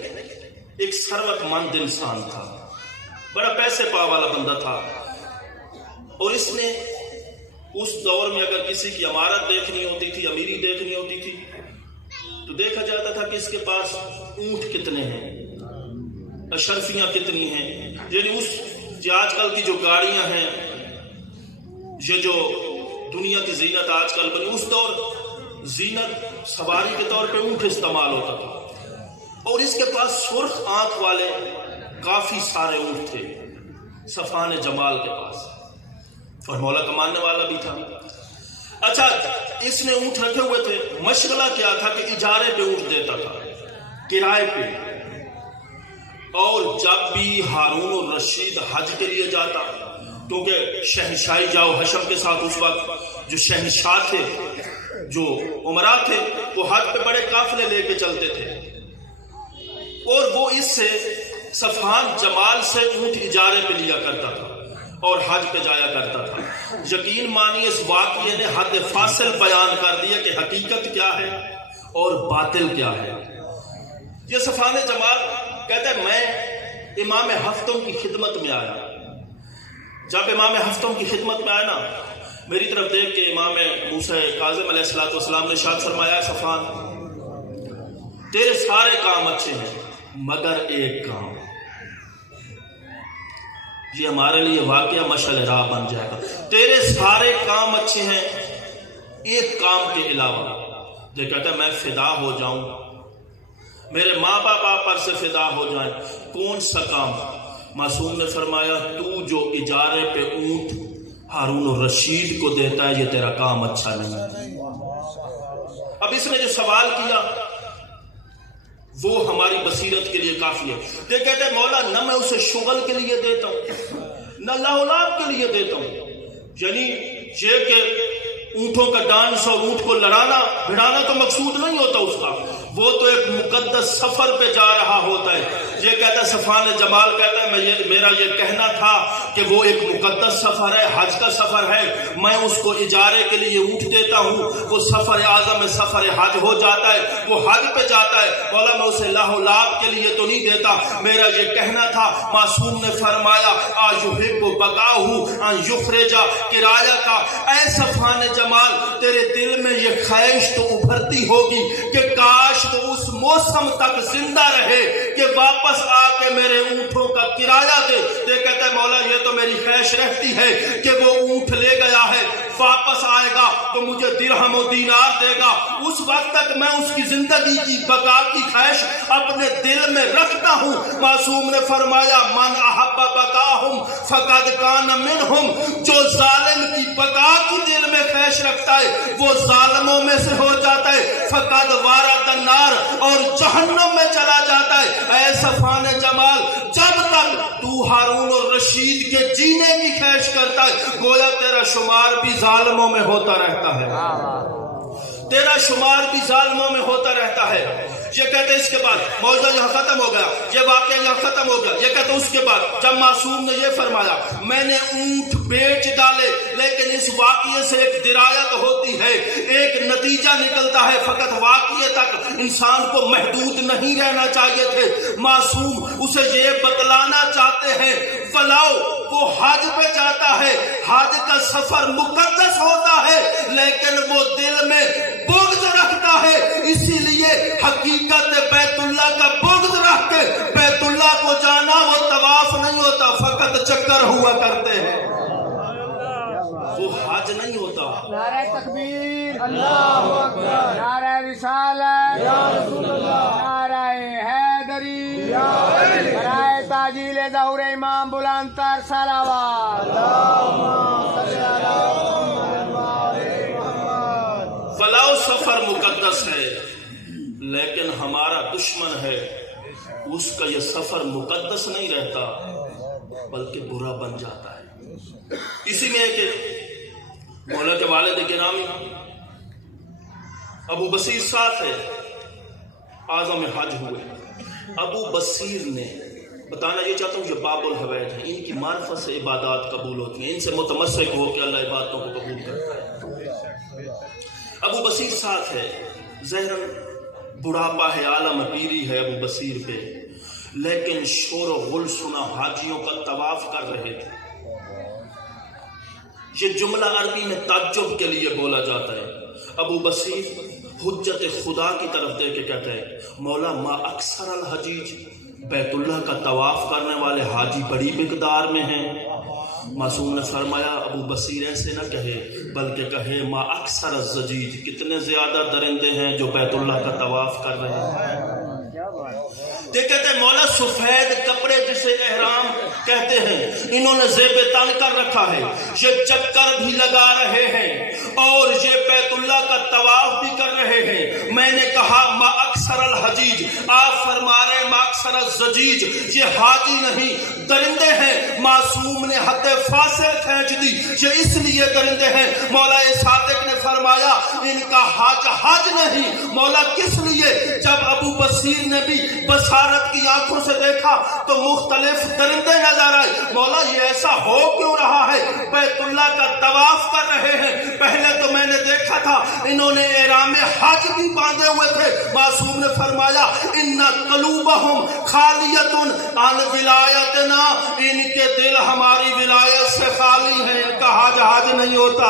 ایک ثروت مند انسان تھا، بڑا پیسے پا والا بندہ تھا، اور اس نے اس دور میں اگر کسی کی عمارت دیکھنی ہوتی تھی، امیری دیکھنی ہوتی تھی، تو دیکھا جاتا تھا کہ اس کے پاس اونٹ کتنے ہیں، اشرفیاں کتنی ہیں، یعنی اس جو آج کل کی جو گاڑیاں ہیں، یہ جو دنیا کی زینت آج کل بنی، اس دور زینت سواری کے طور پہ اونٹ استعمال ہوتا تھا، اور اس کے پاس سرخ آنکھ والے کافی سارے اونٹ تھے صفان جمال کے پاس، اور مولا کا ماننے والا بھی تھا۔ اچھا، اس نے اونٹ رکھے ہوئے تھے، مشغلہ کیا تھا کہ اجارے پہ اونٹ دیتا تھا، کرائے پہ، اور جب بھی ہارون الرشید حج کے لیے جاتا، کیونکہ شہنشاہی جاؤ حشم کے ساتھ اس وقت جو شہنشاہ تھے، جو عمرا تھے، وہ حج پہ بڑے قافلے لے کے چلتے تھے، اور وہ اس سے صفان جمال سے اونٹ اجارے پہ لیا کرتا تھا اور حج پہ جایا کرتا تھا۔ یقین مانیے اس واقعے نے حد فاصل بیان کر دیا کہ حقیقت کیا ہے اور باطل کیا ہے۔ یہ صفان جمال کہتا ہے میں امام ہفتوں کی خدمت میں آیا، جب امام ہفتوں کی خدمت میں آیا نا، میری طرف دیکھ کے امام موسیٰ کاظم علیہ السلام نے ارشاد فرمایا، صفان تیرے سارے کام اچھے ہیں مگر ایک کام، یہ ہمارے لیے واقعہ مشعل راہ بن جائے گا، تیرے سارے کام اچھے ہیں ایک کام کے علاوہ۔ جو کہتا ہے میں فدا ہو جاؤں، میرے ماں باپ آپ پر سے فدا ہو جائیں، کون سا کام؟ معصوم نے فرمایا تو جو اجارے پہ اونٹ ہارون الرشید کو دیتا ہے یہ تیرا کام اچھا نہیں ہے۔ اب اس نے جو سوال کیا وہ ہماری بصیرت کے لیے کافی ہے۔ یہ کہتے ہیں مولا نہ میں اسے شغل کے لیے دیتا ہوں نہ لاولاب کے لیے دیتا ہوں، یعنی یہ کہ اونٹوں کا ڈانس اور اونٹ کو لڑانا بھڑانا تو مقصود نہیں ہوتا اس کا، وہ تو ایک مقدس سفر پہ جا رہا ہوتا ہے. یہ کہتا ہے صفوان جمال کہتا ہے میرا یہ کہنا تھا کہ وہ ایک مقدس سفر ہے, حج کا سفر ہے, میں اس کو اجارے کے لیے اونٹ دیتا ہوں, وہ سفر اعظم سفر حج ہو جاتا ہے, وہ حج پہ جاتا ہے, مولا میں اسے لاہ و لاب کے لیے تو نہیں دیتا. میرا یہ کہنا تھا. معصوم نے فرمایا آیحب بقاہ ان یخرج کرایہ کا. اے صفوان جمال تیرے دل میں یہ خواہش تو ابھرتی ہوگی کہ کاش وہ اس موسم تک زندہ رہے کہ واپس آ کے میرے اونٹوں کا کرایہ دے. یہ کہتا ہے مولا یہ تو میری خواہش رہتی ہے کہ وہ اونٹ لے گیا ہے, واپس آئے گا تو مجھے درہم و دینار دے گا, اس وقت تک میں اس کی زندگی کی بقا کی خواہش اپنے دل میں رکھتا ہوں. معصوم نے فرمایا من احب بقاہم فقد کان منہم. جو ظالم کی بقا کی دل میں خواہش رکھتا ہے وہ ظالموں میں سے ہو جاتا ہے. فقد وارد النار, اور جہنم میں چلا جاتا ہے. اے صفوان جمال جب تک تو ہارون الرشید کے جینے کی خواہش کرتا ہے گویا تیرا شمار بھی ظالموں میں ہوتا رہتا ہے, تیرا شمار بھی ظالموں میں ہوتا رہتا ہے. یہ کہتے اس کے بعد موضوع یہاں ختم ہو گیا, یہ واقعہ یہاں ختم ہو گیا. یہ کہتے اس کے بعد جب معصوم نے یہ فرمایا میں نے اونٹ بیچ ڈالے, لیکن اس واقعے سے ایک درایت ہوتی ہے, ایک نتیجہ نکلتا ہے. فقط واقعے تک انسان کو محدود نہیں رہنا چاہیے تھے. معصوم اسے یہ بتلانا چاہتے ہیں فلاؤ وہ حج پہ جاتا ہے, حج کا سفر مقدس ہوتا ہے, لیکن وہ دل میں بغض رکھتا ہے. اسی لیے حقیقت بیت اللہ کا بغض رکھ کے بیت اللہ کو جانا وہ طواف نہیں ہوتا, فقط چکر ہوا کرتے ہیں, وہ حج نہیں ہوتا. نعرہ تکبیر, اللہ اکبر, نعرہ رسالت یا رسول اللہ, نعرہ حیدری برائے تاجیل ظہور امام بلند تر صلوات. اللہم صلی علی محمد و آل محمد. فلاؤ سفر مقدس ہے لیکن ہمارا دشمن ہے, اس کا یہ سفر مقدس نہیں رہتا بلکہ برا بن جاتا ہے. اسی میں ہے کہ مولا کے والد گرامی ابو بصیر ساتھ ہے, اعظم حج ہوئے. ابو بصیر نے بتانا یہ چاہتا ہوں یہ باب الحوائج ہیں, ان کی معرفت سے عبادات قبول ہوتی ہیں, ان سے متمسک ہو کہ اللہ عبادتوں کو قبول کرتا ہے. ابو بصیر ساتھ ہے, ظاہراً بڑھاپا ہے, عالم پیری ہے ابو بصیر پہ, لیکن شور و غل سنا حاجیوں کا طواف کر رہے تھے. یہ جملہ عربی میں تعجب کے لیے بولا جاتا ہے. ابو بصیر حجت خدا کی طرف دے کے کہتے ہیں مولا ما اکثر الحجیج, بیت اللہ کا طواف کرنے والے حاجی بڑی مقدار میں ہیں. معصوم نے فرمایا ابو بصیر ایسے نہ کہے بلکہ کہے ما اکثر الزجیج, کتنے زیادہ درندے ہیں جو بیت اللہ کا طواف کر رہے ہیں. یہ کہتے ہیں مولا سفید کپڑے جسے احرام کہتے ہیں انہوں نے زیب تن کر رکھا ہے, یہ چکر بھی لگا رہے ہیں اور یہ بیت اللہ کا طواف بھی کر رہے ہیں. میں نے کہا ما اکثر الحجیج, آپ فرما رہے ما اکثر الزجیج, یہ حاجی نہیں درندے ہیں. معصوم نے حد فاصل کھینچ دی, یہ اس لیے درندے ہیں. مولا صادق نے فرمایا ان کا حج نہیں. مولا کس لیے؟ جب ابو بصیر نے بھی بصارت کی آنکھوں سے دیکھا تو مختلف درندے نظر آئے. مولا یہ ایسا ہو کیوں رہا ہے؟ بیت اللہ کا طواف کر رہے ہیں. پہلے تو میں نے دیکھا تھا انہوں نے احرام حج بھی باندھے ہوئے تھے. معصوم نے فرمایا ان قلوبہم خالیۃ عن ولایتنا, ان کے دل ہماری ولایت سے خالی ہیں. ان کا حج نہیں ہوتا,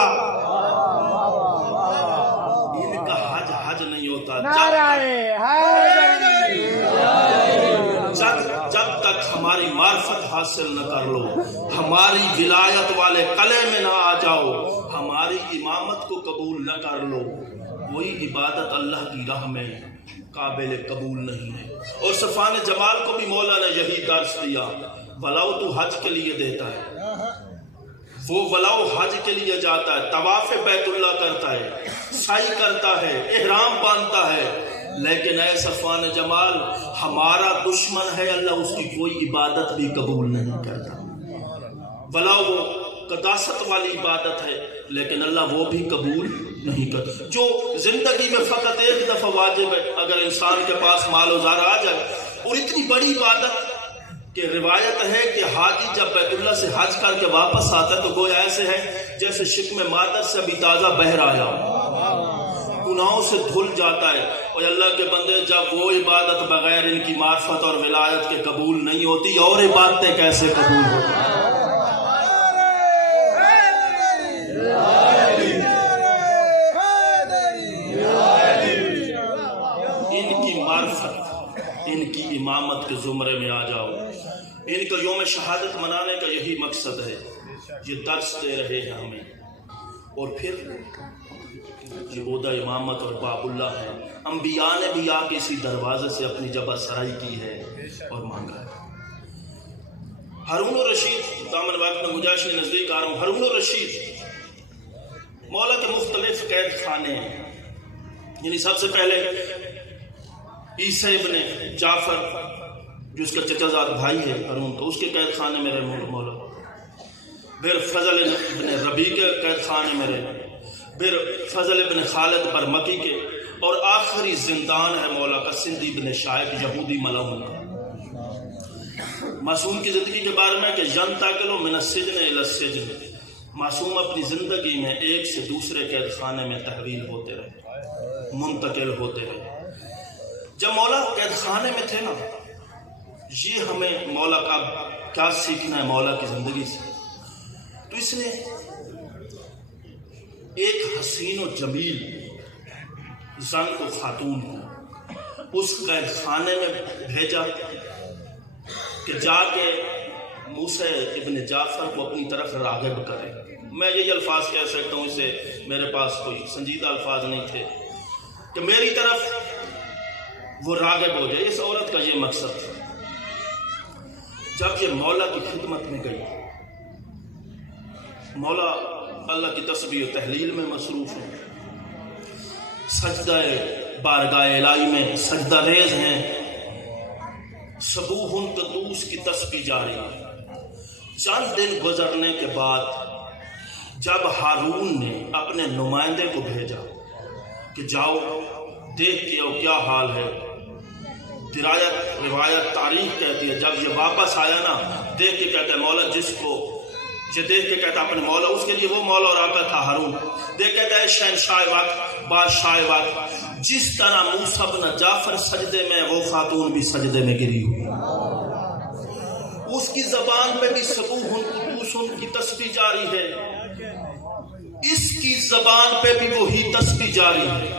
ان کا حج نہیں ہوتا. جب تک ہماری معرفت حاصل نہ کر لو, ہماری ولایت والے قلعے میں نہ آ جاؤ, ہماری امامت کو قبول نہ کر لو, کوئی عبادت اللہ کی راہ میں قابل قبول نہیں ہے. اور صفوان جمال کو بھی مولا نے یہی درس دیا, ولاؤ تو حج کے لیے دیتا ہے, وہ ولاؤ حج کے لیے جاتا ہے, طواف بیت اللہ کرتا ہے, سعی کرتا ہے, احرام باندھتا ہے, لیکن اے صفوان جمال ہمارا دشمن ہے, اللہ اس کی کوئی عبادت بھی قبول نہیں کرتا. ولاؤ وہ قداست والی عبادت ہے لیکن اللہ وہ بھی قبول نہیں کرتا. جو زندگی میں فقط ایک دفعہ واجب ہے اگر انسان کے پاس مال و زارہ آ جائے، اور اتنی بڑی عبادت کہ روایت ہے کہ حاجی جب بیت اللہ سے حج کر کے واپس آتا ہے تو گویا ایسے ہے جیسے شکم مادر سے ابھی تازہ بہر آیا ہو، گناہوں سے دھل جاتا ہے. اور اللہ کے بندے جب وہ عبادت بغیر ان کی معرفت اور ولایت کے قبول نہیں ہوتی، اور عبادتیں کیسے قبول ہوتی؟ ان کی معرفت، ان کی امامت کے زمرے میں آ جاؤ. ان کا یوم شہادت منانے کا یہی مقصد ہے. یہ درس دے رہے ہیں ہمیں، اور پھر یہ عہدہ امامت اور باب اللہ ہے. انبیاء نے بھی آ کے اسی دروازے سے اپنی جبہ سرائی کی ہے اور مانگا ہے. ہارون الرشید دامن وقت میں گنجائش کے نزدیک آ رہا ہوں. ہارون الرشید مولا کے مختلف قید خانے ہیں. یعنی سب سے پہلے عیسیٰ ابن جعفر جو اس کا چچا زاد بھائی ہے ہارون، تو اس کے قید خانے میں رہے مولا. پھر فضل ابن ربی کے قید خانے میں رہے، پھر فضل ابن خالد برمکی کے، اور آخری زندان ہے مولا کا سندھی ابن شائب یہودی ملعون کا. معصوم کی زندگی کے بارے میں کہ ینتقل من السجن الی السجن، معصوم اپنی زندگی میں ایک سے دوسرے قید خانے میں تحویل ہوتے رہے، منتقل ہوتے رہے. جب مولا قید خانے میں تھے نا، یہ ہمیں مولا کا کیا سیکھنا ہے مولا کی زندگی سے. تو اس نے ایک حسین و جمیل زن کو، خاتون کو اس قید خانے میں بھیجا کہ جا کے موسیٰ ابن جعفر کو اپنی طرف راغب کرے. میں یہی الفاظ کہہ سکتا ہوں، اسے میرے پاس کوئی سنجیدہ الفاظ نہیں تھے، کہ میری طرف وہ راغب ہو جائے. اس عورت کا یہ مقصد تھا. جب یہ مولا کی خدمت میں گئی، مولا اللہ کی تسبیح و تحلیل میں مصروف ہے، سجدہ بارگاہ الہی میں سجدہ ریز ہیں، صبوح قدوس کی تسبیح جاری ہے. چند دن گزرنے کے بعد جب ہارون نے اپنے نمائندے کو بھیجا کہ جاؤ دیکھ کے آؤ کیا حال ہے، روایت تاریخ کہتی ہے جب یہ واپس آیا نا، دیکھ کے کہتا ہے مولا جس کو یہ دیکھ کے کہتا اپنے مولا، اس کے لیے وہ مولا اور آقا تھا ہارون. دیکھ کہتا ہے شہنشاہ وقت، بادشاہ وقت، جس طرح موسیٰ بن جعفر سجدے میں، وہ خاتون بھی سجدے میں گری ہوئی. اس کی زبان پہ بھی صبوح قدوس کی تسبیح جاری ہے، اس کی زبان پہ بھی وہی تسبیح جاری ہے.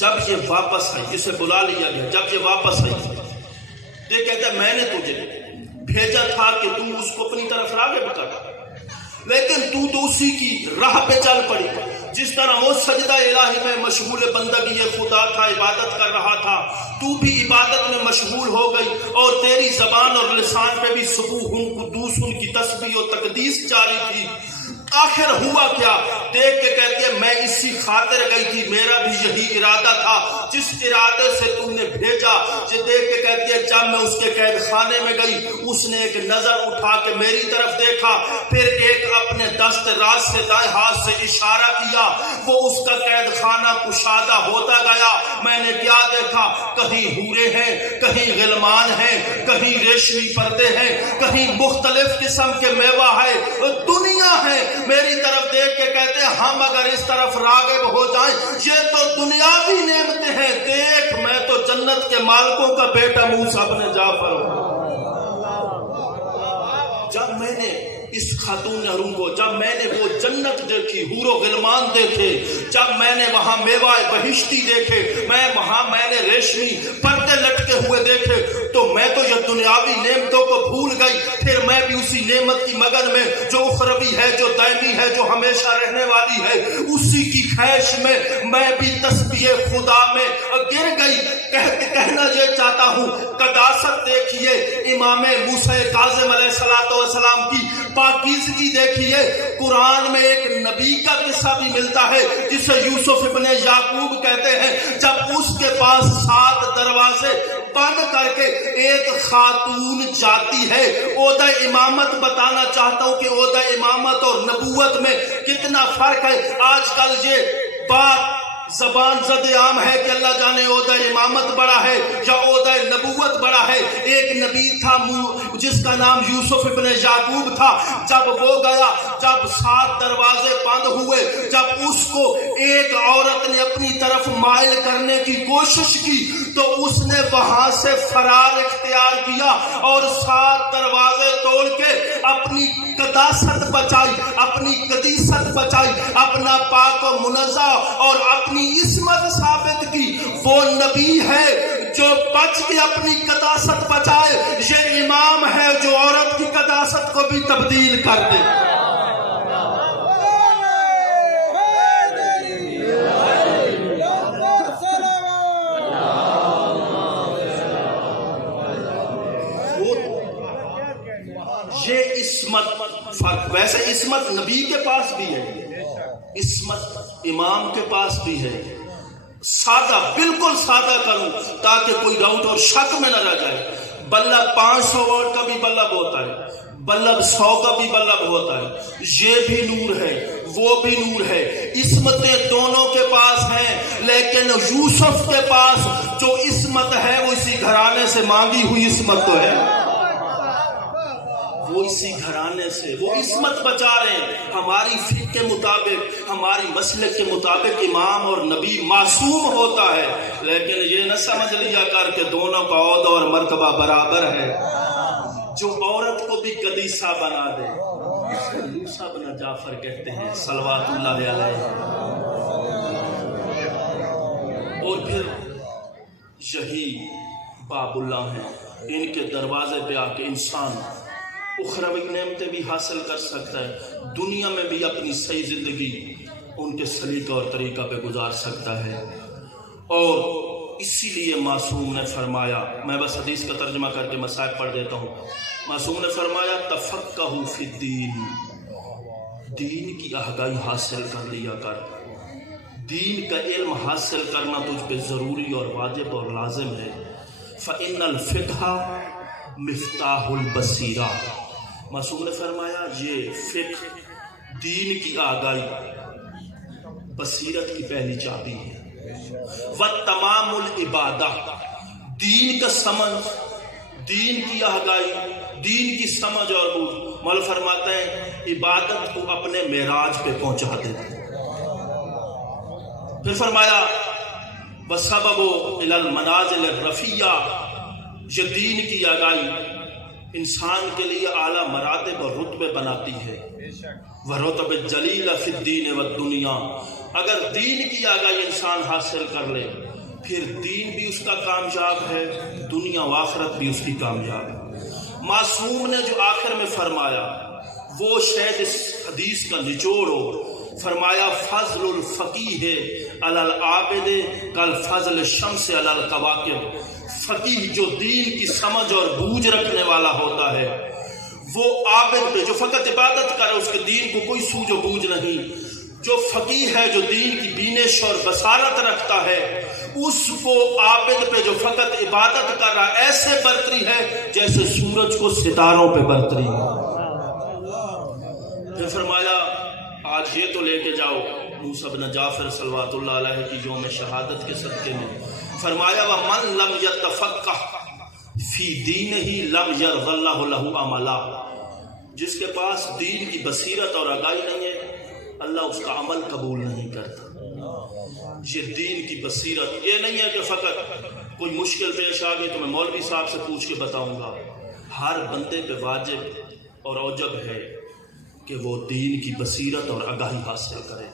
جب یہ واپس آئی، اسے بلا لیا گیا، جب یہ واپس آئی یہ کہتا ہے میں نے تجھے بھیجا تھا کہ تو اس کو اپنی طرف راغب کر، لیکن تو اسی کی راہ پہ چل پڑی. جس طرح وہ سجدہ الہی میں مشغول بندگی خدا تھا، عبادت کر رہا تھا، تو بھی عبادت میں مشغول ہو گئی، اور تیری زبان اور لسان پہ بھی صبوح قدوس کی تسبیح و تقدیس جاری تھی. آخر ہوا کیا؟ دیکھ کے کہتے ہیں میں اسی خاطر گئی تھی، میرا بھی یہی ارادہ تھا جس ارادے سے تم نے بھیجا. یہ دیکھ کے کہتی ہے جب میں اس کے قید خانے میں گئی، اس نے ایک نظر اٹھا کے میری طرف دیکھا، پھر ایک اپنے دست راست سے دائیں ہاتھ سے اشارہ کیا، وہ اس کا قید خانہ کشادہ ہوتا گیا. میں نے کیا دیکھا؟ کہیں حورے ہیں، کہیں غلمان ہیں، کہیں ریشمی پردے ہیں، کہیں مختلف قسم کے میوہ ہے، دنیا ہے. میری طرف دیکھ کے کہتے ہیں ہم اگر اس طرف راغب ہو جائیں، یہ تو دنیاوی نعمتیں ہیں، دیکھ میں تو جنت کے مالکوں کا بیٹا موسیٰ بن جعفر ہوں. جب میں نے اس خاتون ہارون کو، جب میں نے وہ جنت دیکھی، حور و غلمان دیکھے، جب میں نے وہاں میوہ بہشتی دیکھے، میں نے ریشمی پردے لٹکے ہوئے دیکھے، تو میں تو یہ دنیاوی نعمتوں کو بھول گئی. پھر میں بھی اسی نعمت کی مگن میں جو اخروی ہے، جو دائمی ہے، جو ہمیشہ رہنے والی ہے، اسی کی خواہش میں بھی تسبیح خدا میں گر گئی. کہنا یہ چاہتا ہوں، قداست دیکھیے امام موسیٰ کاظم علیہ السلام کی پاکیزگی دیکھیے. قرآن میں ایک نبی کا قصہ بھی ملتا ہے جسے یوسف ابن یعقوب کہتے ہیں. جب اس کے پاس 7 دروازے بند کر کے ایک خاتون جاتی ہے. عہدہ امامت بتانا چاہتا ہوں کہ عہدہ امامت اور نبوت میں کتنا فرق ہے. آج کل یہ بات زبان زد عام ہے کہ اللہ جانے عہدہ امامت بڑا ہے یا عہدہ نبوت بڑا ہے. ایک نبی تھا جس کا نام یوسف ابن یعقوب تھا. جب وہ گیا, جب 7 دروازے بند ہوئے, جب اس کو ایک عورت نے اپنی طرف مائل کرنے کی کوشش کی تو اس نے وہاں سے فرار اختیار کیا اور 7 دروازے توڑ کے اپنی قداست بچائی, اپنی قدیست بچائی, اپنا پاک و منزہ اور اپنی عصمت ثابت کی. وہ نبی ہے جو بچ کے اپنی قداست بچائے. یہ امام ہے جو عورت کی قداست کو بھی تبدیل کر دے. یہ عصمت فرق. ویسے عصمت نبی کے پاس بھی ہے, عصمت امام کے پاس بھی ہے. سادہ, بالکل سادہ کروں تاکہ کوئی ڈاؤٹ اور شک میں نہ رہ جائے. بلب 500 واٹ کا بھی بلب ہوتا ہے, بلب 100 کا بھی بلب ہوتا ہے. یہ بھی نور ہے, وہ بھی نور ہے. عصمتیں دونوں کے پاس ہیں, لیکن یوسف کے پاس جو عصمت ہے وہ اسی گھرانے سے مانگی ہوئی عصمت تو ہے. وہ اسی گھرانے سے وہ عصمت بچا رہے ہیں. ہماری فقہ کے مطابق, ہماری مسلک کے مطابق امام اور نبی معصوم ہوتا ہے, لیکن یہ نہ سمجھ لیا کر کہ دونوں کا عہدہ اور مرتبہ برابر ہے. جو عورت کو بھی قدیسہ بنا دے, موسیٰ بن جعفر کہتے ہیں صلوات اللہ علیہ. اور پھر یہی باب اللہ ہیں, ان کے دروازے پہ آ کے انسان اخروی نعمتیں بھی حاصل کر سکتا ہے, دنیا میں بھی اپنی صحیح زندگی ان کے سلیقہ اور طریقہ پہ گزار سکتا ہے. اور اسی لیے معصوم نے فرمایا, میں بس حدیث کا ترجمہ کر کے مسائل پڑھ دیتا ہوں. معصوم نے فرمایا تفقہوا فی الدین, دین کی آگاہی حاصل کر لیا کر. دین کا علم حاصل کرنا تجھ پہ ضروری اور واجب اور لازم ہے. فإن الفقہ مفتاح البصیرہ. معصوم نے فرمایا یہ فقہ, دین کی آگاہی, بصیرت کی پہلی چابی ہے. وتمام العبادہ, دین کا سمجھ, دین کی آگاہی, دین کی سمجھ اور بوجھ. مولا فرماتے ہیں عبادت کو اپنے معراج پہ پہنچا دیتے. پھر فرمایا وسبب الی المنازل الرفیہ, یہ دین کی آگاہی انسان کے لیے اعلیٰ مراتب اور رتبے بناتی ہے. وَرُتَبَ الجَلِيلَ فِي الدِّينِ وَالدُّنْيَا, اگر دین کی آگاہی انسان حاصل کر لے پھر دین بھی اس کا کامیاب ہے, دنیا و آخرت بھی اس کی کامیاب ہے. معصوم نے جو آخر میں فرمایا وہ شاید اس حدیث کا نچوڑ ہو. فرمایا فضل الفقیہ علی العابد کالفضل الشمس علی الکواکب. فقیہ جو دین کی سمجھ اور بوجھ رکھنے والا ہوتا ہے, وہ عابد پہ جو فقط عبادت کرے اس کے دین کو کوئی سوجھ و بوجھ نہیں. جو فقیہ ہے, جو دین کی بینش اور بصارت رکھتا ہے, اس کو عابد پہ جو فقط عبادت کر رہا ایسے برتری ہے جیسے سورج کو ستاروں پہ برتری ہے. پھر فرمایا آج یہ تو لے کے جاؤ موسیٰ بن جعفر صلوات اللہ علیہ کی یوم شہادت کے صدقے میں. فرمایا وَمَن لَمْ يَتَفَقَّهْ فِي دِينِهِ لَمْ يَرْضَ اللَّهُ لَهُ عَمَلًا, جس کے پاس دین کی بصیرت اور آگاہی نہیں ہے اللہ اس کا عمل قبول نہیں کرتا. یہ دین کی بصیرت یہ نہیں ہے کہ فقط کوئی مشکل پیش آ گئی تو میں مولوی صاحب سے پوچھ کے بتاؤں گا. ہر بندے پہ واجب اور اوجب ہے کہ وہ دین کی بصیرت اور آگاہی حاصل کرے.